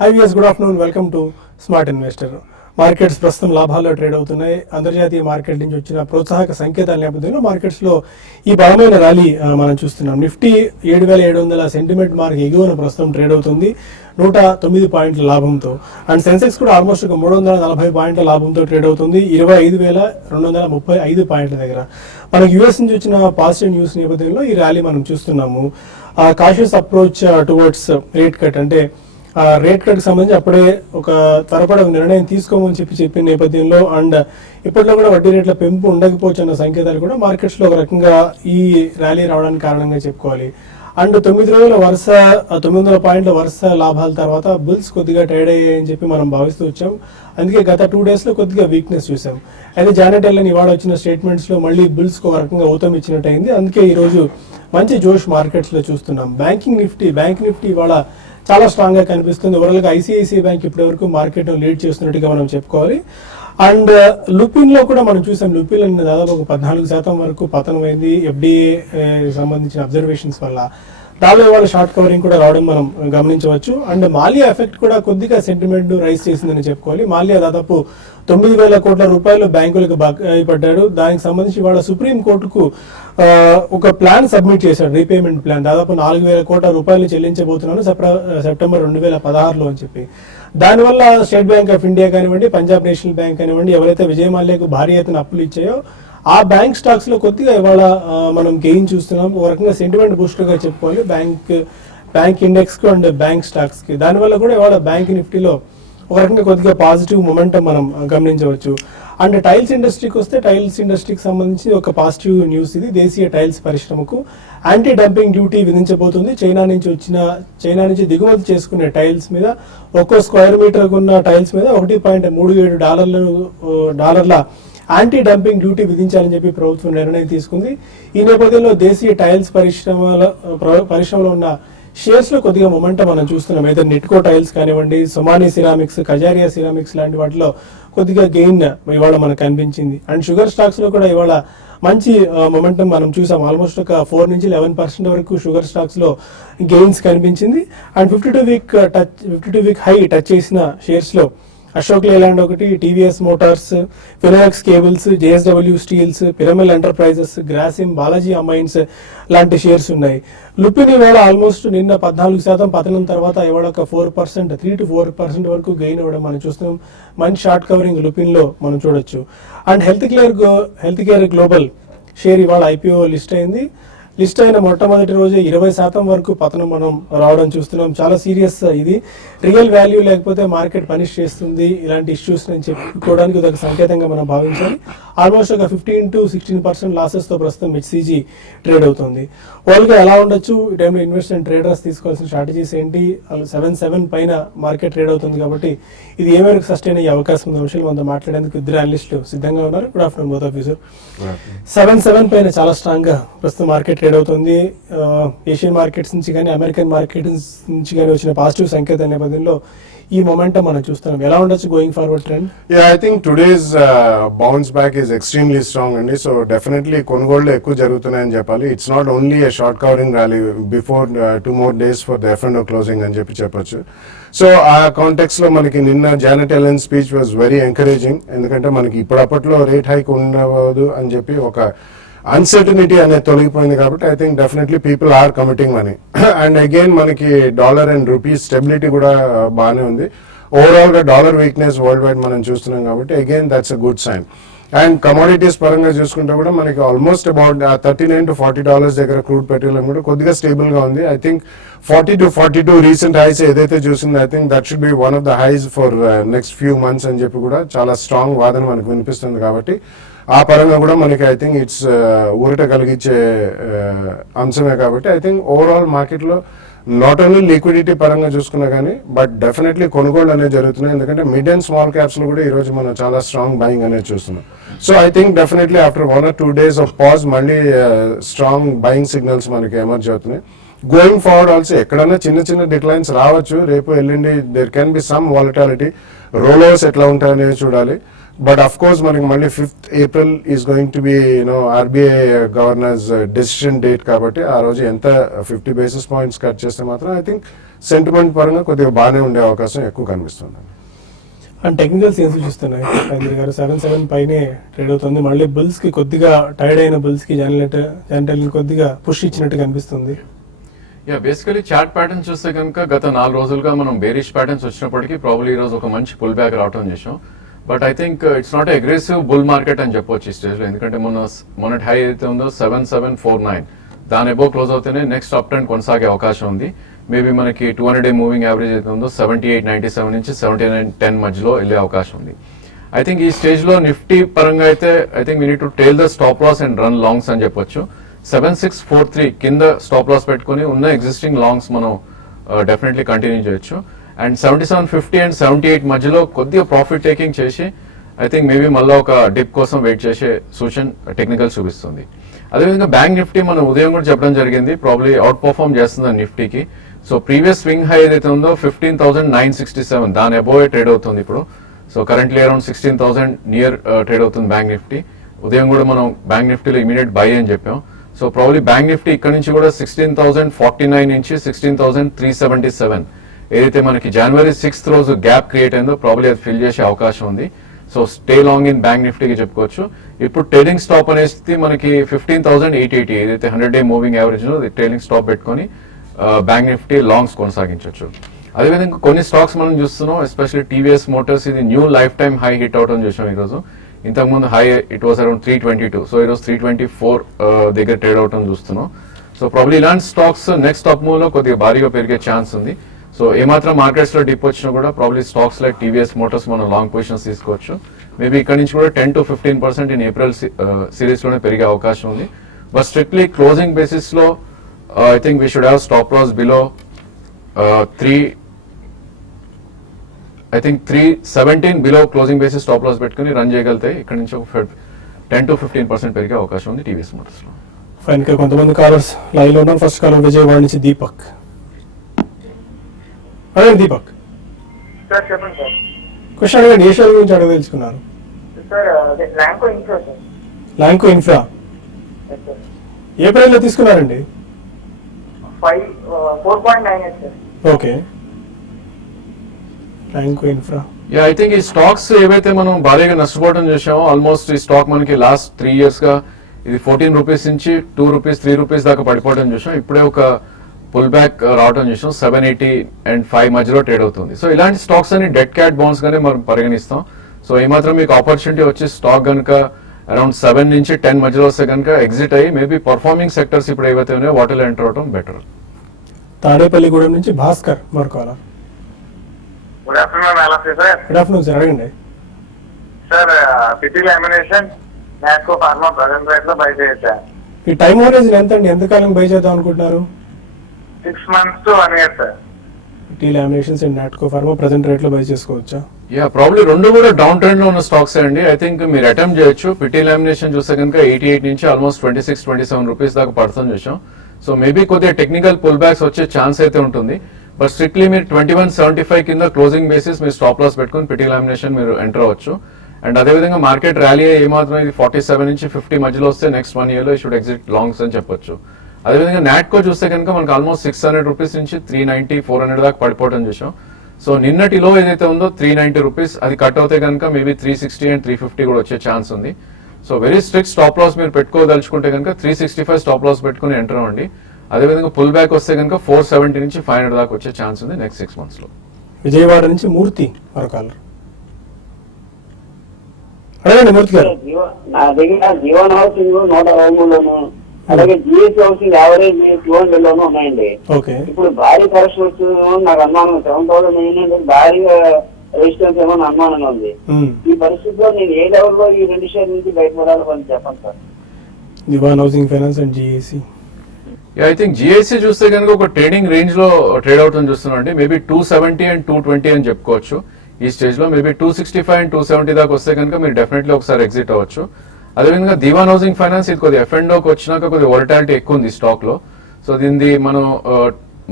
High viewers, good afternoon. Welcome to smart investor. Markets ప్రస్తుతం లాభాల్లో trade అవుతున్నాయి. అంతర్జాతీయ మార్కెట్ నుంచి వచ్చిన ప్రోత్సాహక సంకేతాల నేపథ్యంలో మార్కెట్స్లో ఈ బలమైన ర్యాలీ మనం చూస్తున్నాం. నిఫ్టీ 7,700 సెంటిమెంట్ మార్క్ ఎగువన ప్రస్తుతం ట్రేడ్ అవుతుంది 109 పాయింట్ల లాభంతో. అండ్ సెన్సెక్స్ కూడా ఆల్మోస్ట్ ఒక 340 పాయింట్ల లాభంతో ట్రేడ్ అవుతుంది 25,235 పాయింట్ల దగ్గర. మనకి యూఎస్ నుంచి వచ్చిన పాజిటివ్ న్యూస్ నేపథ్యంలో ఈ ర్యాలీ మనం చూస్తున్నాము. Cautious approach towards rate cut, అంటే రేట్ కట్కి సంబంధించి అప్పుడే ఒక త్వరపడ నిర్ణయం తీసుకోమని చెప్పిన నేపథ్యంలో అండ్ ఇప్పట్లో కూడా వడ్డీ రేట్ల పెంపు ఉండకపోవచ్చు అన్న సంకేతాలు కూడా మార్కెట్స్లో ఒక రకంగా ఈ ర్యాలీ రావడానికి కారణంగా చెప్పుకోవాలి. అండ్ 9 రోజుల వరుస 900 పాయింట్ల వరుస లాభాల తర్వాత బుల్స్ కొద్దిగా టైర్డ్ అయ్యాయని చెప్పి మనం భావిస్తూ వచ్చాం. అందుకే గత 2 డేస్లో కొద్దిగా వీక్నెస్ చూసాం. అయితే జానెట్ ఎల్లెన్ ఇవాళ వచ్చిన స్టేట్మెంట్స్లో మళ్ళీ బుల్స్కి ఒక రకంగా ఊతం ఇచ్చినట్టు అయింది. అందుకే ఈరోజు మంచి జోష్ మార్కెట్స్లో చూస్తున్నాం. బ్యాంక్ నిఫ్టీ ఇవాళ చాలా స్ట్రాంగ్గా కనిపిస్తుంది. ఓవరాల్గా ఐసిఐసిఐ బ్యాంక్ ఇప్పటివరకు మార్కెట్ లీడ్ చేస్తున్నట్టుగా మనం చెప్పుకోవాలి. అండ్ లుపిన్లో కూడా మనం చూసాం, లుపిన్ దాదాపు ఒక 14% వరకు పతనమైంది ఎఫ్డిఏ సంబంధించిన అబ్జర్వేషన్స్ వల్ల. దానిలో ఇవాళ షార్ట్ కవరింగ్ కూడా రావడం మనం గమనించవచ్చు. అండ్ మాల్యా ఎఫెక్ట్ కూడా కొద్దిగా సెంటిమెంట్ రైజ్ చేసిందని చెప్పుకోవాలి. మాల్యా దాదాపు 9,000 కోట్ల రూపాయలు బ్యాంకులకు పడ్డాడు. దానికి సంబంధించి ఇవాళ సుప్రీం కోర్టుకు ఒక ప్లాన్ సబ్మిట్ చేశాడు, రీపేమెంట్ ప్లాన్. దాదాపు 4,000 కోట్ల రూపాయలు చెల్లించబోతున్నాను సెప్టెంబర్ 2016లో అని చెప్పి. దానివల్ల స్టేట్ బ్యాంక్ ఆఫ్ ఇండియా కానివ్వండి, పంజాబ్ నేషనల్ బ్యాంక్ కానివ్వండి, ఎవరైతే విజయ్ మాల్యాకు భారీ ఎత్తున అప్పులు ఇచ్చాయో ఆ బ్యాంక్ స్టాక్స్ లో కొద్దిగా ఇవాళ మనం గెయిన్ చూస్తున్నాం. ఒక రకంగా సెంటిమెంట్ బూస్టర్ గా చెప్పుకోవాలి బ్యాంక్ ఇండెక్స్ కు అండ్ బ్యాంక్ స్టాక్స్ కి. దానివల్ల కూడా ఇవాళ బ్యాంక్ నిఫ్టీలో ఒక రకంగా కొద్దిగా పాజిటివ్ మొమెంటం మనం గమనించవచ్చు. అండ్ టైల్స్ ఇండస్ట్రీకి వస్తే, టైల్స్ ఇండస్ట్రీకి సంబంధించి ఒక పాజిటివ్ న్యూస్ ఇది. దేశీయ టైల్స్ పరిశ్రమకు యాంటీ డంపింగ్ డ్యూటీ విధించబోతుంది. చైనా నుంచి దిగుమతి చేసుకునే టైల్స్ మీద ఒక్కో స్క్వేర్ మీటర్ ఉన్న టైల్స్ మీద $1.37 డాలర్ల యాంటీ డంపింగ్ డ్యూటీ విధించాలని చెప్పి ప్రభుత్వం నిర్ణయం తీసుకుంది. ఈ నేపథ్యంలో దేశీయ టైల్స్ పరిశ్రమలో ఉన్న షేర్స్ లో కొద్దిగా మొమెంటం మనం చూస్తున్నాం. అయితే నెట్కో టైల్స్ కానివ్వండి, సొమానీ సిరామిక్స్, కజారియా సిరామిక్స్ లాంటి వాటిలో కొద్దిగా గెయిన్ ఇవాళ మనకు కనిపించింది. అండ్ షుగర్ స్టాక్స్ లో కూడా ఇవాళ మంచి మొమెంటం మనం చూసాం. ఆల్మోస్ట్ ఒక 4 నుంచి 11% వరకు షుగర్ స్టాక్స్ లో గెయిన్స్ కనిపించింది. అండ్ 52 వీక్ హై టచ్ చేసిన షేర్స్ లో అశోక్ లేలాండ్ ఒకటి, TVS motors, Finolex cables, JSW steels, Piramal enterprises, Grasim, Balaji amines లాంటి షేర్స్ ఉన్నాయి. లుపిన్ ఇవాళ ఆల్మోస్ట్ నిన్న 14% పతనం తర్వాత ఇవాళ ఒక 4%, 3 to 4% వరకు గెయిన్ అవ్వడం మనం చూస్తున్నాం. మంచి షార్ట్ కవరింగ్ లుపిన్ లో మనం చూడొచ్చు. And health care global share ఇవాళ ఐపీఓ లిస్ట్ అయింది. లిస్ట్ అయిన మొట్టమొదటి రోజే 20% వరకు పతనం మనం రావడం చూస్తున్నాం. చాలా సీరియస్ ఇది. రియల్ వాల్యూ లేకపోతే మార్కెట్ పనిష్ చేస్తుంది. ఇలాంటి ఇష్యూస్ నేను చెప్పుకోవడానికి ఒక సంకేతంగా మనం భావించాలి. ఆల్మోస్ట్ ఒక 15 to 16% లాసెస్ తో ప్రస్తుతం హెచ్సిజీ ట్రేడ్ అవుతుంది. ఓవరాల్గా ఎలా ఉండొచ్చు ఈ టైంలో ఇన్వెస్ట్మెంట్ ట్రేడర్స్ తీసుకోవాల్సిన స్ట్రాటజీస్ ఏంటి? 7 పైన మార్కెట్ ట్రేడ్ అవుతుంది కాబట్టి ఇది ఏ మేరకు సస్టైన్ అయ్యే అవకాశం ఉన్న విషయాలు మనతో మాట్లాడేందుకు ఇద్దరు అనలిస్టులు సిద్ధంగా ఉన్నారు. Good afternoon both of you sir. 7 పైన చాలా స్ట్రాంగ్ గా ప్రస్తుతం మార్కెట్ ట్రేడ్ అవుతుంది. ఏషియన్ మార్కెట్స్ నుంచి కానీ, అమెరికన్ మార్కెట్స్ నుంచి కానీ వచ్చిన పాజిటివ్ సంకేత నేపథ్యంలో ఈ మొమెంటం మనం చూస్తున్నాం. ఎలా ఉండొచ్చు going forward trend? I think today's bounce back is extremely strong అండి. సో డెఫినెట్లీ కొనుగోళ్లు ఎక్కువ జరుగుతున్నాయని చెప్పాలి. It's not only A short covering rally before 2 more days for the F&O closing అని చెప్పొచ్చు. సో ఆ కాంటెక్స్ లో మనకి నిన్న Janet Ellen speech was very encouraging. ఎందుకంటే మనకి ఇప్పుడప్పట్లో రేట్ హైక్ ఉండవద్దు అని చెప్పి ఒక అన్సర్టనిటీ అనేది తొలగిపోయింది కాబట్టి I think definitely people are committing money. And again మనకి డాలర్ అండ్ రూపీస్ స్టెబిలిటీ కూడా బాగానే ఉంది. ఓవరాల్ గా డాలర్ వీక్నెస్ వరల్డ్ వైడ్ మనం చూస్తున్నాం కాబట్టి again that's a good sign. And commodities పరంగా చూసుకుంటే కూడా మనకి ఆల్మోస్ట్ అబౌట్ $39 to $40 దగ్గర క్రూడ్ పెట్రోలియం కూడా కొద్దిగా స్టేబుల్ గా ఉంది. I think 40 to 42 recent highs ఏదైతే చూసిందో I think that should be one of the highs for next few months అని చెప్పి కూడా చాలా స్ట్రాంగ్ వాదన మనకు వినిపిస్తుంది. కాబట్టి ఆ పరంగా కూడా మనకి ఐ థింక్ ఇట్స్ ఊరట కలిగించే అంశమే. కాబట్టి ఐ థింక్ ఓవరాల్ మార్కెట్లో నాట్ ఓన్లీ లిక్విడిటీ పరంగా చూసుకున్నా కానీ బట్ డెఫినెట్లీ కొనుగోళ్లు అనేది జరుగుతున్నాయి. ఎందుకంటే మిడ్ అండ్ స్మాల్ క్యాప్స్ లో కూడా ఈ రోజు మనం చాలా స్ట్రాంగ్ బయింగ్ అనేది చూస్తున్నాం. So I think definitely after 1 or 2 days of pause మళ్ళీ స్ట్రాంగ్ బయింగ్ సిగ్నల్స్ మనకి ఎమర్జ్ అవుతున్నాయి. గోయింగ్ ఫార్వర్డ్ ఆల్సో ఎక్కడన్నా చిన్న డిక్లైన్స్ రావచ్చు. రేపు ఎల్లుండి there can be some volatility. Rollovers ఎట్లా ఉంటాయనేది చూడాలి. బట్ అఫ్ కోర్స్ మనకి మళ్ళీ 5th April is going to be RBI governors decision date కాబట్టి ఆ రోజు ఎంత 50 basis points కట్ చేస్తే మాత్రం ఐ థింక్ సెంటిమెంట్ పరంగా కొద్దిగా బాగానే ఉండే అవకాశం ఎక్కువ కనిపిస్తుంది. అండ్ టెక్నికల్స్ ఏం సూచిస్తున్నాయి రాజేంద్ర గారు? 7-7 పైనే ట్రేడ్ అవుతుంది. మళ్ళీ బుల్స్ కి కొద్దిగా టైర్డ్ అయిన బుల్స్ కి జనరల్ కొద్దిగా పుష్ ఇచ్చినట్టు కనిపిస్తుంది. బేసికలీ చార్ట్ ప్యాటర్న్ చూస్తే కనుక గత 4 రోజులుగా మనం బేరిష్ ప్యాటర్న్స్ వచ్చినప్పటికీ ప్రాబ్లీ ఈ రోజు ఒక మంచి పుల్ బ్యాక్ రావడం చేసాం. But I think it's not aggressive bull market అని చెప్పొచ్చు ఈ స్టేజ్ లో. ఎందుకంటే మొన్నటి హై అయితే ఉందో 7749 దాని అబోవ్ క్లోజ్ అవుతేనే నెక్స్ట్ అప్ ట్రెండ్ కొనసాగే అవకాశం ఉంది. మేబీ మనకి 200-day మూవింగ్ యావరేజ్ అయితే ఉందో 7897 నుంచి 7910 మధ్యలో వెళ్ళే అవకాశం ఉంది. ఐ థింక్ ఈ స్టేజ్ లో నిఫ్టీ పరంగా అయితే I think we need to trail the stop loss and run longs అని చెప్పొచ్చు. 7643 కింద స్టాప్ లాస్ పెట్టుకుని ఉన్న ఎగ్జిస్టింగ్ లాంగ్స్ మనం డెఫినెట్లీ కంటిన్యూ చేయొచ్చు. అండ్ 7750 అండ్ 78 మధ్యలో కొద్దిగా ప్రాఫిట్ టేకింగ్ చేసి ఐ థింక్ మేబీ మళ్ళీ ఒక డిప్ కోసం వెయిట్ చేసే సూచన టెక్నికల్ చూపిస్తుంది. అదేవిధంగా బ్యాంక్ నిఫ్టీ మనం ఉదయం కూడా చెప్పడం జరిగింది, ప్రాబ్లీ అవుట్ పర్ఫార్మ్ చేస్తుంది నిఫ్టీకి. సో ప్రీవియస్ స్వింగ్ హై ఏదైతే ఉందో 15,967 దాని అబోవ్ ట్రేడ్ అవుతుంది ఇప్పుడు. So currently around 16,000 near trade అవుతుంది బ్యాంక్ నిఫ్టీ. ఉదయం కూడా మనం బ్యాంక్ నిఫ్టీలో ఇమీడియట్ బై అని చెప్పాం. సో ప్రాబ్లీ బ్యాంక్ నిఫ్టీ ఇక్కడ నుంచి కూడా 16,049 నుంచి 16,377 ఏదైతే మనకి January 6th రోజు గ్యాప్ క్రియేట్ అయిందో ప్రాబ్లీ అది ఫిల్ చేసే అవకాశం ఉంది. So stay long in bank నిఫ్టీకి చెప్పుకోవచ్చు. ఇప్పుడు ట్రేడింగ్ స్టాప్ అనేది మనకి 15,880 ఏదైతే 100-day moving average trading stop పెట్టుకొని బ్యాంక్ నిఫ్టీ లాంగ్స్ కొనసాగించవచ్చు. అదేవిధంగా కొన్ని స్టాక్స్ మనం చూస్తున్నాం, ఎస్పెషల్లీ టీవీఎస్ మోటార్స్ ఇది new life time high hit అవడం చూసాం ఈరోజు. ఇంతకుముందు high it was around 322, so ఈరోజు 324 దగ్గర ట్రేడ్ అవడం చూస్తున్నాం. సో ప్రాబ్లీ ఇలాంటి స్టాక్స్ నెక్స్ట్ అప్ మూవ్ లో కొద్దిగా భారీగా పెరిగే ఛాన్స్ ఉంది. సో ఏమాత్రం మార్కెట్స్ లో డిప్ వచ్చినా కూడా probably stocks like TVS Motors మనం లాంగ్ పొజిషన్స్ తీసుకోవచ్చు. మేబీ ఇక్కడ నుంచి కూడా 10-15% ఇన్ ఏప్రిల్ సిరీస్ లోనే పెరిగే అవకాశం ఉంది. బట్ స్ట్రిక్ట్లీ క్లోజింగ్ బేసిస్ లో I think we should have stop loss below 317 below closing basis stop loss పెట్టుకుని రన్ చేయగలితే ఇక్కడ నుంచి ఒక 10-15% పెరిగే అవకాశం ఉంది టీవీఎస్ మోటార్స్ లో. ఫైన్ గా కొంతమంది కాలర్స్ లైవ్ లో ఉన్నారు. ఫస్ట్ కాలర్ విజయవాడ నుంచి దీపక్. అదే దీపక్ సార్ చెప్పండి సార్. క్వశ్చన్ అడగండి, ఏ షేర్ గురించి అడగ తెలుసుకున్నారు? సార్ అదే Lanco infra sir. Lanco infra yes sir. ఏ ప్రైస్ లో తీసుకున్నారండి? 4.98 sir. Okay, Lanco infra. I think ఈ స్టాక్స్ ఏవైతే మనం భారీగా నష్టపోవడం చేసామో ఆల్మోస్ట్ ఈ స్టాక్ మనకి లాస్ట్ 3 years గా ఇది 14 రూపీస్ నుంచి 2 రూపీస్ 3 రూపీస్ దాకా పడిపోవడం చూసాం. ఇప్పుడే ఒక పుల్ బ్యాక్ రావడం చూసాం. 780 and 5 మధ్యలో ట్రేడ్ అవుతుంది. సో ఇలాంటి స్టాక్స్ అని డెడ్ క్యాట్ బాండ్స్ గానే మనం పరిగణిస్తాం. సో ఏమాత్రం మీకు ఆపర్చునిటీ వచ్చి స్టాక్ కనుక అరౌండ్ 7 నుంచి 10 మధ్యలో వస్తే కనుక ఎగ్జిట్ అయ్యి మేబీ పర్ఫార్మింగ్ సెక్టర్స్ ఇప్పుడు ఏవైతే ఉన్నాయో వాటిలో ఎంటర్ అవడం బెటర్. తాడేపల్లిగూడెం నుంచి భాస్కర్ మరొక. గుడ్ ఆఫ్టర్నూన్ అలాఫీ సార్. గుడ్ ఆఫ్టర్నూన్ సార్, అడగండి. Sir PT lamination Natco pharma present rate లో బై చేయొచ్చా? ఈ టైం హోరైజన్ ఎంత అండి? ఎంతకాలం బై చేద్దాం అనుకుంటున్నారు? 6 months to 1 year సార్. టీ Laminations and Natco Pharma present rate లో బై చేసుకోవచ్చా? ప్రాబ్లీ రెండు కూడా డౌన్ ట్రెండ్ లో ఉన్న స్టాక్స్ అండి. ఐ థింక్ మీరు అటెంప్ట్ చేయొచ్చు. పిటి లామినేషన్ చూస్తే కనుక 88 నుంచి ఆల్మోస్ట్ 26-27 రూపీస్ దాకా పడుతుంది చూసాం. సో మేబీ కొద్దిగా టెక్నికల్ పుల్ బ్యాక్స్ వచ్చే ఛాన్స్ అయితే ఉంటుంది. బట్ స్ట్రిక్ట్లీ మీరు 2175 కింద క్లోజింగ్ బేసిస్ మీరు స్టాప్ లాస్ పెట్టుకుని పిటి లామినేషన్ మీరు ఎంటర్ అవ్వచ్చు. అండ్ అదేవిధంగా మార్కెట్ ర్యాలీ ఏమాత్రం ఇది 47 నుంచి 50 మధ్యలో వస్తే నెక్స్ట్ 1 year లో ఈ షుడ్ ఎగ్జిట్ లాంగ్స్ అని చెప్పొచ్చు. అదేవిధంగా నాట్కో చూస్తే కనుక మనకు ఆల్మోస్ట్ 600 రూపీస్ నుంచి 390-400 దాకా పడిపోవడం చూసాం. సో నిన్నటి లో ఏదైతే ఉందో 390 రూపీస్ అది కట్ అవుతే కనుక మేబీ 360 and 350 కూడా వచ్చే ఛాన్స్ ఉంది. So very strict stop loss మీరు పెట్టుకోదలుచుకుంటే కనుక 365 స్టాప్ లాస్ పెట్టుకుని ఎంటర్ అవ్వండి. అదేవిధంగా పుల్ బ్యాక్ వస్తే కనుక 470 నుంచి 500 దాకా వచ్చే ఛాన్స్ ఉంది నెక్స్ట్ 6 months లో. విజయవాడ నుంచి మూర్తి మరొక. అడగండి మూర్తి గారు. నా దగ్గర జీవన్ హౌసింగ్ 113లోను అలాగే జిఎస్ హౌసింగ్ యావరేజ్ 200 లోనూ ఉన్నాయండి. ఓకే, ఇప్పుడు భారీ కరెక్షన్ వచ్చింది నాకు అనుమానం. 7,900 భారీగా రెసిస్టెన్స్ ఏమో అనుమానంగా ఉంది. ఈ పరిస్థితిలో నేను ఏ లెవెల్ లో ఈ 2 షేర్ నుంచి బయటపడాలో కొంచెం చెప్పండి sir. Dewan housing finance and GAC. I think GIC చూస్తే కనుక ఒక ట్రేడింగ్ రేంజ్ లో ట్రేడ్ అవుతుంది చూస్తున్నాం అండి. మేబీ 270 and 220 అని చెప్పుకోవచ్చు. ఈ స్టేజ్ లో మేబీ 265 and 270 దాకా వస్తే కనుక మీరు డెఫినెట్లీ ఒకసారి ఎగ్జిట్ అవ్వచ్చు. అదేవిధంగా దివాన్ హౌసింగ్ ఫైనాన్స్ ఇది కొద్దిగా ఎఫ్ఎండ్లోకి వచ్చినాక కొద్దిగా వొలటాలిటీ ఎక్కువ ఉంది స్టాక్ లో. సో దీన్ని మనం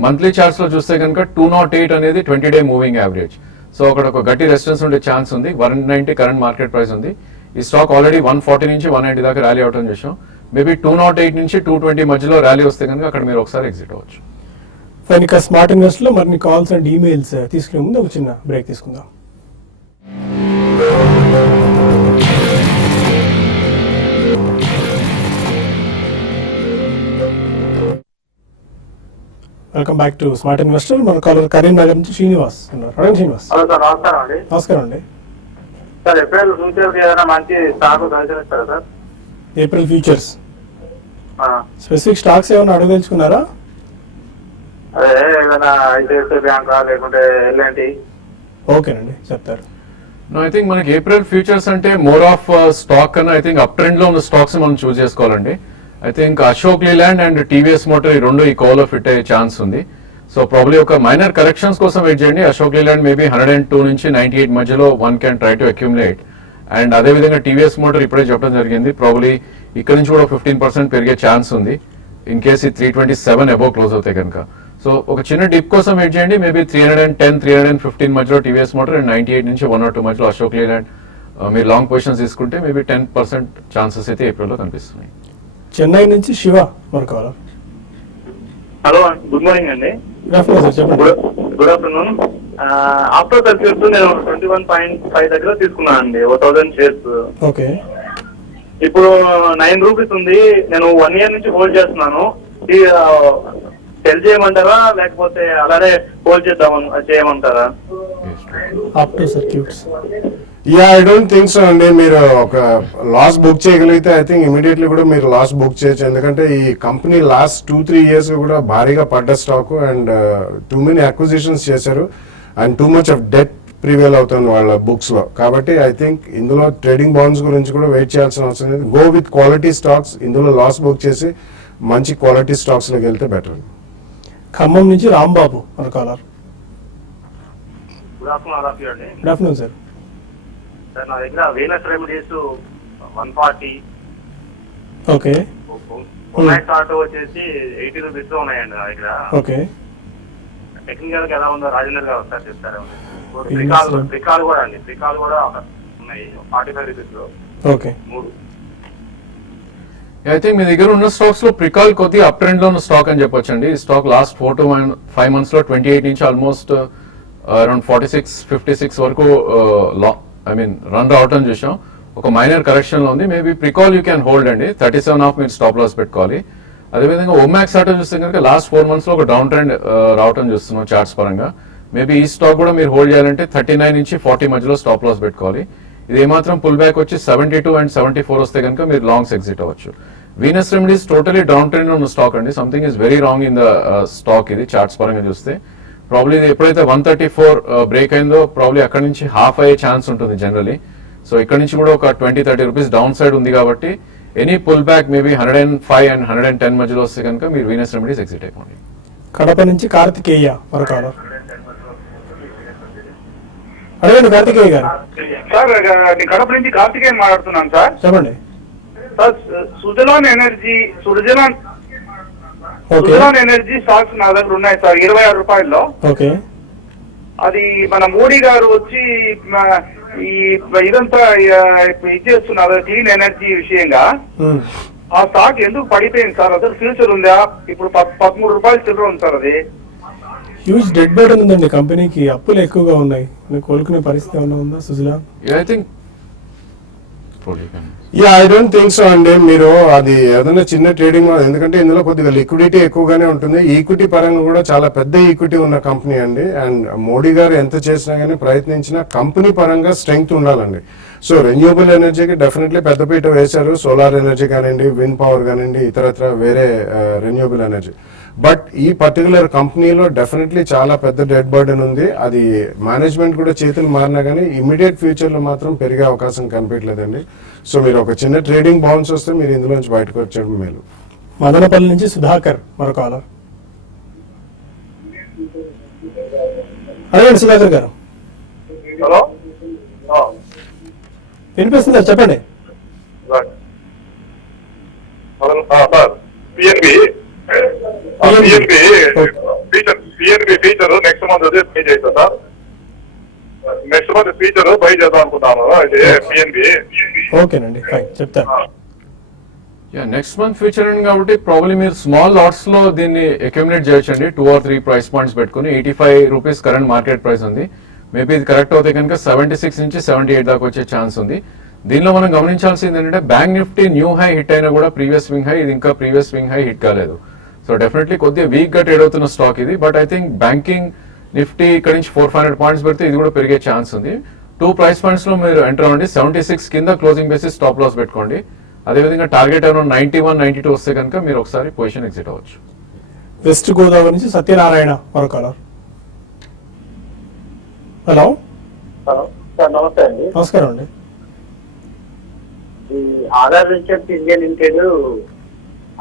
మంత్లీ చార్ట్స్ లో చూస్తే కనుక 208 అనేది 20-day మూవింగ్ యావరేజ్. సో అక్కడ ఒక గట్టి రెసిస్టెన్స్ ఉండే ఛాన్స్ ఉంది. 190 కరెంట్ మార్కెట్ ప్రైస్ ఉంది. ఈ స్టాక్ ఆల్రెడీ 140 నుంచి 190 దాకా ర్యాలీ అవటం చూసాం. మేబీ 208 నుంచి 220 మధ్యలో ర్యాలీ వస్తే కనుక అక్కడ మీరు ఒకసారి ఎగ్జిట్ అవ్వచ్చు. ఫైన్, ఇక స్మార్ట్ ఇన్వెస్ట్ లో మరిన్ని కాల్స్ అండ్ ఈమెయిల్స్ తీసుకునే ముందు ఒక చిన్న బ్రేక్ తీసుకుందాం. Welcome back to smart investor. మన కాలర్ కరీంనగర్ నుంచి శ్రీనివాస్ ఉన్నారు. అడగండి శ్రీనివాస్. హలో సార్, నమస్కారం అండి. నమస్కారం అండి. సార్ ఏప్రిల్ ఫ్యూచర్ ఏదైనా మంచి స్టాక్ దొరికిస్తారా sir? April futures specific stocks ఏమైనా అడగదలుచుకున్నారా? అదే ఏదైనా ఐసిఐసిఐ బ్యాంకా లేకుంటే ఎల్ఎన్టీ? ఓకేనండి, చెప్తారు. నో, ఐ థింక్ మనకి ఏప్రిల్ ఫ్యూచర్స్ అంటే మోర్ ఆఫ్ స్టాక్ కన్నా ఐ థింక్ అప్ ట్రెండ్ లో ఉన్న స్టాక్స్ మనం చూస్ చేసుకోవాలండి. I think Ashok Leyland and TVS Motor ఈ రెండు ఈ కోలో ఫిట్ అయ్యే ఛాన్స్ ఉంది. సో ప్రాబ్లీ ఒక మైనర్ కరెక్షన్స్ కోసం వెయిట్ చేయండి. అశోక్ లేలాండ్ మేబీ 102 నుంచి 98 మధ్యలో one can try to accumulate. And అదేవిధంగా టీవీఎస్ మోటార్ ఇప్పుడే చెప్పడం జరిగింది, ప్రాబ్లీ ఇక్కడ నుంచి కూడా 15% పెరిగే ఛాన్స్ ఉంది ఇన్ కేస్ ఈ 327 అబోవ్ క్లోజ్ అవుతాయి కనుక. సో ఒక చిన్న డిప్ కోసం వెయిట్ చేయండి. మేబీ 310, 315 మధ్యలో టీవీఎస్ మోటార్ అండ్ 98 నుంచి 102 మధ్యలో అశోక్ లేలాండ్ మీరు లాంగ్ పొజిషన్స్ తీసుకుంటే మేబీ 10% ఛాన్సెస్ అయితే ఏప్రిల్లో కనిపిస్తున్నాయి. చెన్నై నుంచి శివ మన కాలర్. హలో, గుడ్ మార్నింగ్ అండి. గుడ్ ఆఫ్టర్నూన్ సార్, చెప్పండి. Good afternoon. ఆఫ్టర్ సర్క్యూట్ నేను 21.5 దగ్గర తీసుకున్నాను అండి, 1000 షేర్స్. ఓకే, ఇప్పుడు 9 రూపీస్ ఉంది. నేను 1 ఇయర్ నుంచి హోల్డ్ చేస్తున్నాను. సెల్ చేయమంటారా లేకపోతే అలానే హోల్డ్ చేయమంటారా? After circuits. Yeah, I don't think so అండి. మీరు ఒక లాస్ బుక్ చేయగలిగితే ఐ థింక్ ఇమీడియట్లీ కూడా మీరు లాస్ బుక్ చేయొచ్చు. ఎందుకంటే ఈ కంపెనీ లాస్ట్ 2-3 ఇయర్స్ కూడా భారీగా పడ్డ stock and too many acquisitions చేశారు and too much of debt prevail అవుతుంది వాళ్ళ బుక్స్ లో. కాబట్టి ఐ థింక్ ఇందులో ట్రేడింగ్ బాండ్స్ గురించి కూడా వెయిట్ చేయాల్సిన అవసరం లేదు. Go with quality stocks. ఇందులో లాస్ బుక్ చేసి మంచి క్వాలిటీ స్టాక్స్ లోకి వెళ్తే బెటర్. ఖమ్మం నుంచి రాంబాబు మన కాలర్. గుడ్ ఆఫ్టర్నూన్ అండి. Good afternoon sir. సార్ నా దగ్గర Venus remedies 140, okay Omax auto వచ్చేసి 80 రూపీస్ లో ఉన్నాయండి నా దగ్గర. ఓకే, టెక్నికల్ గా ఎలా ఉందో రాజేందర్ గారు ఒకసారి చెప్తారు. Venus ప్రికాల్ కూడా అండి, ప్రికాల్ కూడా ఉన్నాయి 45 రూపీస్ లో ఓకే. 3. ఐ థింక్ మీ దగ్గర ఉన్న స్టాక్స్ లో ప్రికాల్ కొద్దిగా అప్ ట్రెండ్ లో ఉన్న స్టాక్ అని చెప్పొచ్చు అండి. ఈ స్టాక్ లాస్ట్ 4 to 5 months లో 28 నుంచి ఆల్మోస్ట్ అరౌండ్ 46-56 వరకు రన్ రావటం చూసాం. ఒక మైనర్ కరెక్షన్ లో ఉంది. Maybe Pricol you can hold అండి. 37.5 మీరు స్టాప్ లాస్ పెట్టుకోవాలి. అదేవిధంగా ఒమాక్స్ ఆటో చూస్తే కనుక లాస్ట్ 4 months లో ఒక డౌన్ ట్రెండ్ రావటం చూస్తున్నాం చార్ట్స్ పరంగా. మేబీ ఈ స్టాక్ కూడా మీరు హోల్డ్ చేయాలంటే 39 నుంచి 40 మధ్యలో స్టాప్ లాస్ పెట్టుకోవాలి. ఇది ఏమాత్రం పుల్ బ్యాక్ వచ్చి 72 and 74 వస్తే కనుక మీరు లాంగ్స్ ఎగ్జిట్ అవ్వచ్చు. Venus remedies totally down trend ఉన్న స్టాక్ అండి. Something is very wrong in the stock. ఇది చార్ట్స్ పరంగా చూస్తే ప్రాబ్లీ ఎప్పుడైతే 134 బ్రేక్ అయిందో ప్రాబ్లీ అక్కడ నుంచి హాఫ్ అయ్యే ఛాన్స్ ఉంటుంది జనరలీ. సో ఇక్కడ నుంచి కూడా ఒక 20-30 రూపీస్ డౌన్ సైడ్ ఉంది కాబట్టి any pull back maybe 105 and 110 మధ్యలో వస్తే కనుక మీరు వీనస్ రెమెడీస్ ఎగ్జిట్ అయిపోండి. కడప నుంచి కార్తికేయ మరొక కాలర్. అడగండి కార్తికేయ గారు. సార్ నేను కడప నుంచి కార్తికేయన్ మాట్లాడుతున్నాను సార్. చెప్పండి సార్, సుజలాన్ ఎనర్జీ స్టాక్స్ నా దగ్గర ఉన్నాయి సార్ 26 రూపాయల్లో. ఓకే, అది మన మోడీ గారు వచ్చి ఈ ఇదంతా ఇచ్చేస్తున్నారు క్లీన్ ఎనర్జీ విషయంగా. ఆ స్టాక్ ఎందుకు పడిపోయింది సార్? అసలు ఫ్యూచర్ ఉందా? ఇప్పుడు 13 రూపాయలు చిల్లర ఉంది సార్. అది హ్యూజ్ డెడ్ బర్డెన్ ఉందండి కంపెనీకి. అప్పులు ఎక్కువగా ఉన్నాయి. కోలుకునే పరిస్థితి ఏమైనా ఉందా Suzlon? I think yeah, I don't think so అండి. మీరు అది ఏదైనా చిన్న ట్రేడింగ్, ఎందుకంటే ఇందులో కొద్దిగా లిక్విడిటీ ఎక్కువగానే ఉంటుంది. ఈక్విటీ పరంగా కూడా చాలా పెద్ద ఈక్విటీ ఉన్న కంపెనీ అండి. అండ్ మోడీ గారు ఎంత చేసినా కానీ ప్రయత్నించినా కంపెనీ పరంగా స్ట్రెంగ్త్ ఉండాలండి. సో రెన్యూబుల్ ఎనర్జీకి డెఫినెట్లీ పెద్దపీట వేశారు. సోలార్ ఎనర్జీ కానివ్వండి, విండ్ పవర్ కానివ్వండి, ఇతరత్ర వేరే రెన్యూబుల్ ఎనర్జీ. బట్ ఈ పర్టికులర్ కంపెనీలో డెఫినెట్లీ చాలా పెద్ద డెడ్ బర్డెన్ ఉంది. అది మేనేజ్మెంట్ కూడా చేతులు మారినా కానీ ఇమీడియట్ ఫ్యూచర్ లో మాత్రం పెరిగే అవకాశం కనిపించలేదండి. సో మీరు ఒక చిన్న ట్రేడింగ్ బౌన్స్ వస్తే మీరు ఇందులోంచి బయటకు వచ్చేయడం మేలు. మదనపల్లి నుంచి సుధాకర్ మరొక కాలర్. అడగండి సుధాకర్ గారు. హలో వినిపిస్తుందా? చెప్పండి. Sir PNB feature next month pay చేస్తా సార్. మంది ఫ్యూచర్ బై చేద్దాం అనుకుంటాను ఇది పిఎన్బి. ఓకేనండి, ఫైన్, చెప్తాను. నెక్స్ట్ మంత్ ఫ్యూచర్ అండ్ కాబట్టి ప్రాబ్లీ మీరు స్మాల్ లాట్స్ లో దీన్ని అక్యుమిలేట్ చేయొచ్చండి. 2 or 3 ప్రైస్ పాయింట్స్ పెట్టుకుని. 85 రూపీస్ కరెంట్ మార్కెట్ ప్రైస్ ఉంది. మేబీ ఇది కరెక్ట్ అవుతే కనుక 76 నుంచి 78 దాకా వచ్చే ఛాన్స్ ఉంది. దీనిలో మనం గమనించాల్సింది ఏంటంటే bank Nifty new high hit అయినా కూడా ప్రీవియస్ స్వింగ్ హై, ఇది ఇంకా ప్రీవియస్ స్వింగ్ హై హిట్ కాలేదు. సో డెఫినెట్లీ కొద్దిగా వీక్ గా ట్రేడ్ అవుతున్న స్టాక్ ఇది. But I think banking Nifty ఇక్కడ నుంచి 400-500 పాయింట్స్ పెడితే ఇది కూడా పెరిగే ఛాన్స్ ఉంది. 2 ప్రైస్ పాయింట్స్ లో మీరు ఎంటర్ అవ్వండి. 76 కింద క్లోజింగ్ బేసిస్ స్టాప్ లాస్ పెట్టుకోండి. అదేవిధంగా టార్గెట్ అరౌండ్ 91-92 వస్తే కనుక మీరు ఒకసారి పొజిషన్ ఎగ్జిట్ అవ్వచ్చు. వెస్ట్ గోదావరి నుంచి సత్యనారాయణ మరో కాలర్. హలో సార్ నమస్తే అండి. నమస్కారం అండి. ఈ ఆధార్ వెంచర్స్ ఇండియా లిమిటెడ్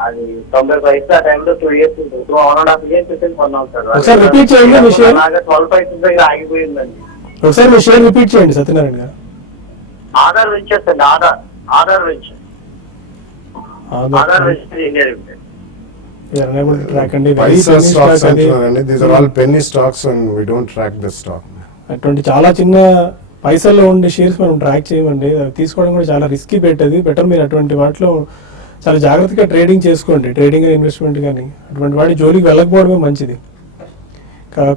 అది 90 పైసా ఆ టైంలో 2 years 2.5 years కొన్నాం సార్. ఒకసారి రిపీట్ చేయండి మీ షేర్. 12 పైసల దగ్గర ఆగిపోయిందండి. ఒకసారి మీ షేర్ రిపీట్ చేయండి సత్యనారాయణ గారు. ఆధార్ వెంచర్స్ అండి, Aadhaar venture India limited. Track అండి. Paisa stocks అంటున్నారండి. These are all penny stocks and we don't track the stock. అటువంటి చాలా చిన్న పైసల్లో ఉండే షేర్స్ మనం ట్రాక్ చేయమండి. అది తీసుకోవడం కూడా చాలా రిస్కీ పెట్టేది. బెటర్ మీరు అటువంటి వాటిలో చాలా జాగ్రత్తగా ట్రేడింగ్ చేసుకోండి. ట్రేడింగ్ ఇన్వెస్ట్మెంట్ కానీ అటువంటి వాటి జోలికి వెళ్ళకపోవడమే మంచిది.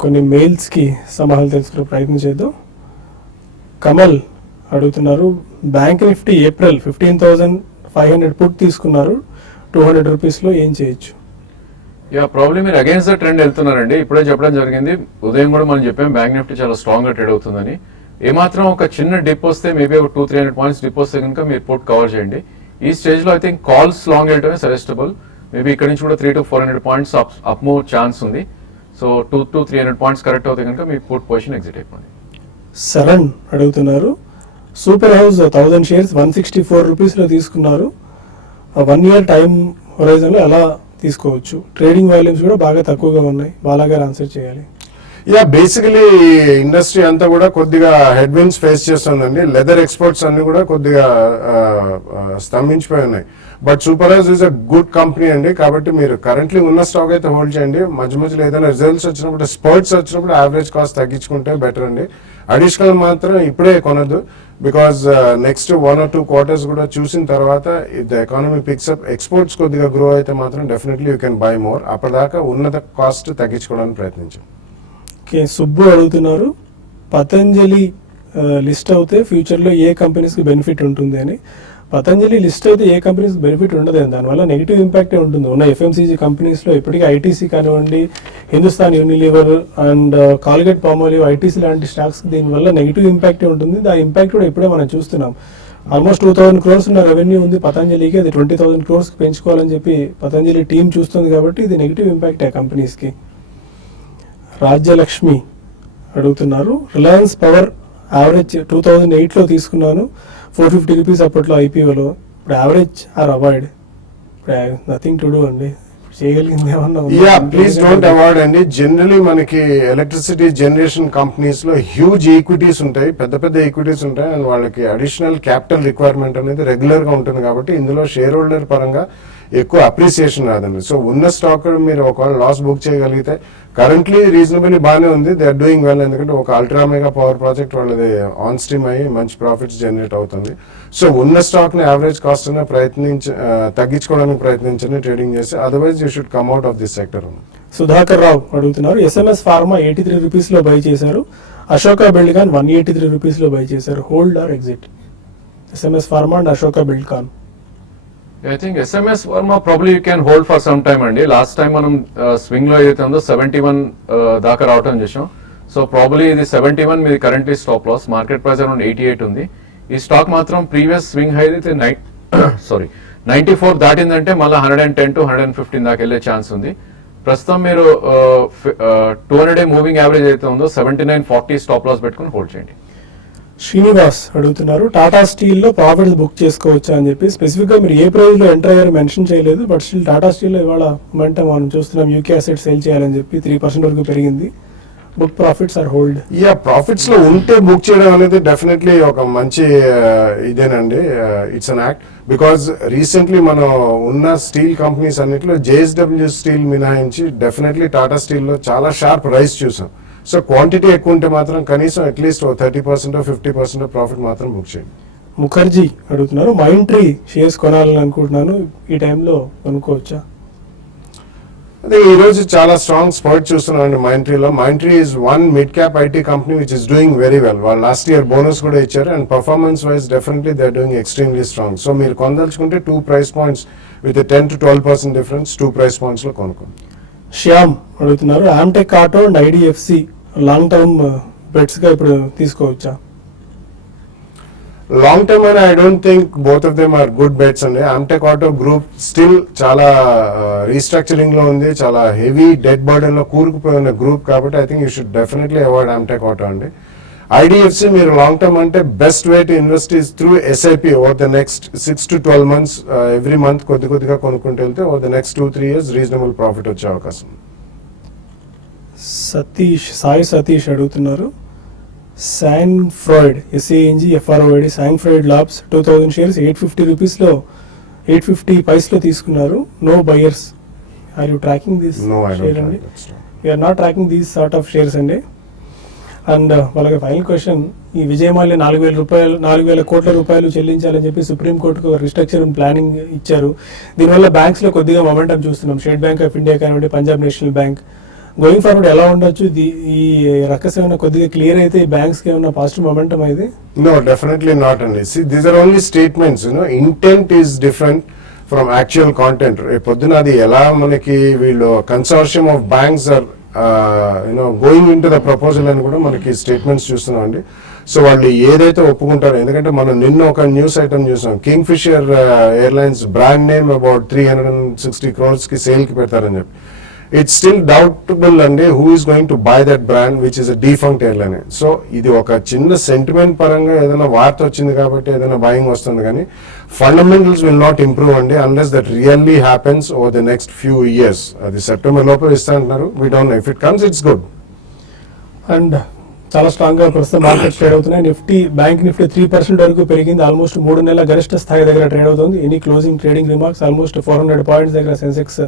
కొన్ని మెయిల్స్కి సమాధానం తెలుసుకునే ప్రయత్నం చేద్దాం. కమల్ అడుగుతున్నారు, బ్యాంక్ నిఫ్టీ ఏప్రిల్ 15,500 పుట్ తీసుకున్నారు, 200 రూపీస్లో ఏం చేయొచ్చు? ప్రాబ్లీ మీరు అగైన్స్ ద ట్రెండ్ వెళ్తున్నారండి. ఇప్పుడే చెప్పడం జరిగింది, ఉదయం కూడా మనం చెప్పాం బ్యాంక్ నిఫ్టీ చాలా స్ట్రాంగ్ గా ట్రేడ్ అవుతుందని. ఏమాత్రం ఒక చిన్న డిప్ వస్తే మేబీ ఒక 200-300 పాయింట్స్ డిప్ వస్తే కనుక మీరు పుట్ కవర్ చేయండి. ఈ స్టేజ్ లో ఐ థింక్ కాల్స్ లాంగ్ వెళ్ళటమే సజెస్టబుల్. మేబీ ఇక్కడ నుంచి కూడా 300-400 పాయింట్స్ అప్ మూవ్ ఛాన్స్ ఉంది. సో 200-300 పాయింట్స్ కరెక్ట్ అవుతే కనుక మీ పుట్ పొజిషన్ ఎగ్జిట్ అయిపోయింది. శరణ్ అడుగుతున్నారు, సూపర్ హౌస్ 1000 షేర్స్ 164 రూపీస్లో తీసుకున్నారు. 1 year టైం హొరైజన్లో ఎలా తీసుకోవచ్చు? ట్రేడింగ్ వాల్యూమ్స్ కూడా బాగా తక్కువగా ఉన్నాయి. బాలాగారు ఆన్సర్ చేయాలి. బేసికలీ ఇండస్ట్రీ అంతా కూడా కొద్దిగా హెడ్ విన్స్ ఫేస్ చేస్తుందండి. లెదర్ ఎక్స్పోర్ట్స్ అన్ని కూడా కొద్దిగా స్తంభించిపోయి ఉన్నాయి. But super house is a good company అండి. కాబట్టి మీరు కరెంట్లీ ఉన్న స్టాక్ అయితే హోల్డ్ చేయండి. మధ్య మధ్యలో ఏదైనా రిజల్ట్స్ వచ్చినప్పుడు, స్పర్ట్స్ వచ్చినప్పుడు యావరేజ్ కాస్ట్ తగ్గించుకుంటే బెటర్ అండి. అడిషనల్ మాత్రం ఇప్పుడే కొనద్దు. బికాస్ నెక్స్ట్ 1 or 2 quarters కూడా చూసిన తర్వాత ద ఎకానమీ పిక్స్అప్, ఎక్స్పోర్ట్స్ కొద్దిగా గ్రో అయితే మాత్రం definitely you can buy more. అప్పటిదాకా ఉన్నత కాస్ట్ తగ్గించుకోవడానికి ప్రయత్నించండి. ఓకే, సుబ్బు అడుగుతున్నారు, పతంజలి లిస్ట్ అవుతే ఫ్యూచర్లో ఏ కంపెనీస్కి బెనిఫిట్ ఉంటుంది అని. పతంజలి లిస్ట్ అయితే ఏ కంపెనీస్కి బెనిఫిట్ ఉండదు. దానివల్ల నెగిటివ్ ఇంపాక్టే ఉంటుంది. ఉన్న ఎఫ్ఎంసీజీ కంపెనీస్లో ఇప్పటికీ ఐటీసీ కానివ్వండి, Hindustan Unilever and Colgate Palmolive, ITC లాంటి స్టాక్స్ దీనివల్ల నెగిటివ్ ఇంపాక్టే ఉంటుంది. ఆ ఇంపాక్ట్ కూడా ఇప్పుడే మనం చూస్తున్నాం. ఆల్మోస్ట్ 2000 crores ఉన్న రెవెన్యూ ఉంది పతంజలికి. అది 20,000 crores పెంచుకోవాలని చెప్పి పతంజలి టీం చూస్తుంది. కాబట్టి ఇది నెగిటివ్ ఇంపాక్ట్ ఆ కంపెనీస్కి. రాజ్యలక్ష్మి అడుగుతున్నారు, రిలయన్స్ పవర్ యావరేజ్ 2008లో తీసుకున్నాను, 450 రూపీస్ అప్పట్లో ఐపీఓలో. ఇప్పుడు average are avoid? Nothing to do అండి. చేయగలిగింది ఏమన్నా? ప్లీజ్ డోంట్ అవాయిడ్ అండి. జనరలీ మనకి ఎలక్ట్రిసిటీ జనరేషన్ కంపెనీస్ లో హ్యూజ్ ఈక్విటీస్ ఉంటాయి, పెద్ద పెద్ద ఈక్విటీస్ ఉంటాయి. అండ్ వాళ్ళకి అడిషనల్ క్యాపిటల్ రిక్వైర్మెంట్ అనేది రెగ్యులర్ గా ఉంటుంది. కాబట్టి ఇందులో షేర్ హోల్డర్ పరంగా ఎక్కువ అప్రిసియేషన్ రాదండి. సో ఉన్న స్టాక్ మీరు ఒకవేళ లాస్ బుక్ చేయగలిగితే, కరెంట్లీ రీజనబుల్లీ బాగానే ఉంది, దే ఆర్ డూయింగ్ వెల్. ఎందుకంటే ఒక అల్ట్రామేగా పవర్ ప్రాజెక్ట్ వాళ్ళది ఆన్ స్ట్రీమ్ అయ్యి మంచి ప్రాఫిట్స్ జనరేట్ అవుతుంది. సో ఉన్న స్టాక్ ని యావరేజ్ కాస్ట్ తగ్గించుకోవడానికి ప్రయత్నించండి ట్రేడింగ్ చేసి. Otherwise you should come out of this sector. Sudhakar Rao అడుగుతున్నారు, ఎస్ఎంఎస్ ఫార్మా 83 రూపీస్లో బై చేశారు, అశోకా బిల్డ్కాన్ 183 రూపీస్లో బై చేశారు. Hold or exit? SMS Pharma and Ashoka Buildcon. I think SMS Pharma probably you can hold for some time అండి. Last time మనం swing లో ఏదైతే ఉందో 71 దాకా రావటం చేసాం. సో ప్రాబ్లీ ఇది 71 మీది currently stop loss. Market price around 88 ఉంది. ఈ స్టాక్ మాత్రం ప్రీవియస్ స్వింగ్ హై అయితే 94 దాటిందంటే మళ్ళీ 110 to 115 దాకా వెళ్ళే ఛాన్స్ ఉంది. ప్రస్తుతం మీరు 200-day మూవింగ్ యావరేజ్ అయితే ఉందో 79.40 స్టాప్ లాస్ పెట్టుకుని హోల్డ్ చేయండి. శ్రీనివాస్ అడుగుతున్నారు, టాటా స్టీల్లో ప్రాఫిట్స్ బుక్ చేసుకోవచ్చా అని చెప్పి. స్పెసిఫిక్గా మీరు ఏ ప్రైస్లో ఎంటర్ అయ్యారో మెన్షన్ చేయలేదు. బట్ స్టిల్ టాటా స్టీల్లో ఇవాళ మొమెంటం మనం చూస్తున్నాం. యూకే అసెట్ సేల్ చేయాలని చెప్పి 3% వరకు పెరిగింది. Book profits or hold? Yeah, profits లో ఉంటే బుక్ చేయడం అనేది డెఫినెట్లీ ఒక మంచి ఇదేనండి. It's an act because recently మనం ఉన్న స్టీల్ కంపెనీస్ అన్నిట్లో JSW స్టీల్ మినహాయించి డెఫినెట్లీ టాటా స్టీల్ లో చాలా షార్ప్ రైస్ చూసాం. సో క్వాంటిటీ ఎక్కువ ఉంటే మాత్రం కనీసం అట్లీస్ట్ 30% 50% ప్రాఫిట్ మాత్రం బుక్ చేయండి. ముఖర్జీ అడుగుతున్నారు, మైంట్రీ షేర్స్ కొనాలని అనుకుంటున్నాను, ఈ టైంలో కొనుక్కోవచ్చా? అదే ఈ రోజు చాలా స్ట్రాంగ్ స్పర్ట్ చూస్తున్నాం మైంట్రీలో. Mindtree is one mid cap IT company which is doing very well. వాళ్ళు లాస్ట్ ఇయర్ బోనస్ కూడా ఇచ్చారు and performance wise definitely they are doing extremely strong. So మీరు కొనదలుచుకుంటే 2 price points with 10 to 12% difference 2 price points లో కొనుక్కోండి. శ్యామ్ అడుగుతున్నారు, Amtek auto and IDFC long term bets గా ఇప్పుడు తీసుకోవచ్చా? లాంగ్ టర్మ్ అని I don't think both of them are good bets అండి. ఆమ్టెక్ ఆటో గ్రూప్ స్టిల్ చాలా రీస్ట్రక్చరింగ్ లో ఉంది, చాలా హెవీ డెట్ బర్డెన్ లో కూరుకుపోయిన గ్రూప్ కాబట్టి I think you should definitely avoid Amtek auto అండి. IDFC మీరు లాంగ్ టర్మ్ అంటే best way to invest is through SIP over the next 6 to 12 months. Every month కొద్దిగా కొనుక్కుంటూ వెళ్తే over the next 2-3 years reasonable profit వచ్చే అవకాశం. సాయి సతీష్ అడుగుతున్నారు, సాంఫ్రాయిడ్ SANGFROID సాంఫ్రాయిడ్ labs 2000 shares 850 రూపీస్లో 850 పైస్లో తీసుకున్నారు. No buyers. Are you tracking this No, I don't share track అండి? that stock. You are not tracking these sort of shares అండి. And వాళ్ళకి ఫైనల్ క్వశ్చన్, ఈ విజయమాల్య 4,000 కోట్ల రూపాయలు చెల్లించాలని చెప్పి సుప్రీంకోర్టుకు రిస్ట్రక్చర్ ప్లానింగ్ ఇచ్చారు. దీనివల్ల బ్యాంక్స్ లో కొద్దిగా మొమెంటం చూస్తున్నాం. స్టేట్ బ్యాంక్ ఆఫ్ ఇండియా కానివ్వండి, Punjab national bank going forward ఎలా ఉండొచ్చు? ఈ రక్కస్ ఏమైనా కొద్దిగా క్లియర్ అయితే ఈ బ్యాంక్స్ కి ఏమైనా పాజిటివ్ మొమెంటం అయితే? No, definitely not అండి. See, these are only statements, intent is different from actual content. పొద్దున అది ఎలా మనకి వీళ్ళు consortium of banks are going into the proposal అని కూడా మనకి స్టేట్మెంట్స్ చూస్తున్నాం అండి. సో వాళ్ళు ఏదైతే ఒప్పుకుంటారో, ఎందుకంటే మనం నిన్న ఒక న్యూస్ ఐటమ్ చూసాం, Kingfisher airlines brand name about 360 crores కి సేల్ కి పెడతారని చెప్పి. ఇట్స్ స్టిల్ డౌటబుల్ అండి who is going to buy that brand which is a defunct airline. So ఇది ఒక చిన్న సెంటిమెంట్ పరంగా ఏదైనా వార్త వచ్చింది కాబట్టి ఏదైనా బయింగ్ వస్తుంది, కానీ ఫండమెంటల్స్ విల్ నాట్ ఇంప్రూవ్ అండి unless that really happens over the next few years. అది సెప్టెంబర్ లోపల ఇస్తా అంటున్నారు. We don't know, if it comes it's good. And చాలా స్ట్రాంగ్ గా ప్రస్తుతం మార్కెట్ ట్రేడ్ అవుతున్నాయి. బ్యాంక్ నిఫ్టీ 3% వరకు పెరిగింది. ఆల్మోస్ట్ 3 నెలల గరిష్ట స్థాయి దగ్గర ట్రేడ్ అవుతుంది. Any closing trading remarks almost 400 points దగ్గర సెన్సెక్స్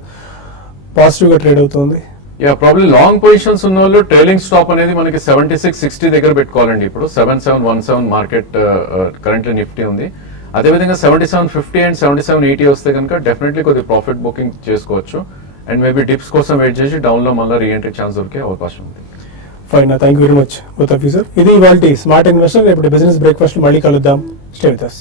పాజిటివ్ గా ట్రేడ్ అవుతుంది. యా, ప్రాబ్లీ లాంగ్ పొజిషన్స్ ఉన్న వాళ్ళు ట్రైలింగ్ స్టాప్ అనేది మనకి 76-60 దగ్గర పెట్టుకోవాలండి. ఇప్పుడు 7717 మార్కెట్ కరెంట్లీ నిఫ్టీ ఉంది. అదేవిధంగా 7750 అండ్ 7780 వస్తే కనుక డెఫినెట్లీ కొద్ది ప్రాఫిట్ బుకింగ్ చేసుకోవచ్చు. అండ్ మేబీ డిప్స్ కోసం వెయిట్ చేసి డౌన్ లో మళ్ళీ రీఎంట్రీ ఛాన్స్ దొరికే అవకాశం ఉంది. Fine, thank you very much both of you sir. ఇది ఇవాల్టి స్మార్ట్ ఇన్వెస్టర్. రేపు బిజినెస్ బ్రేక్ఫాస్ట్ మళ్ళీ కలుద్దాం. Stay with us.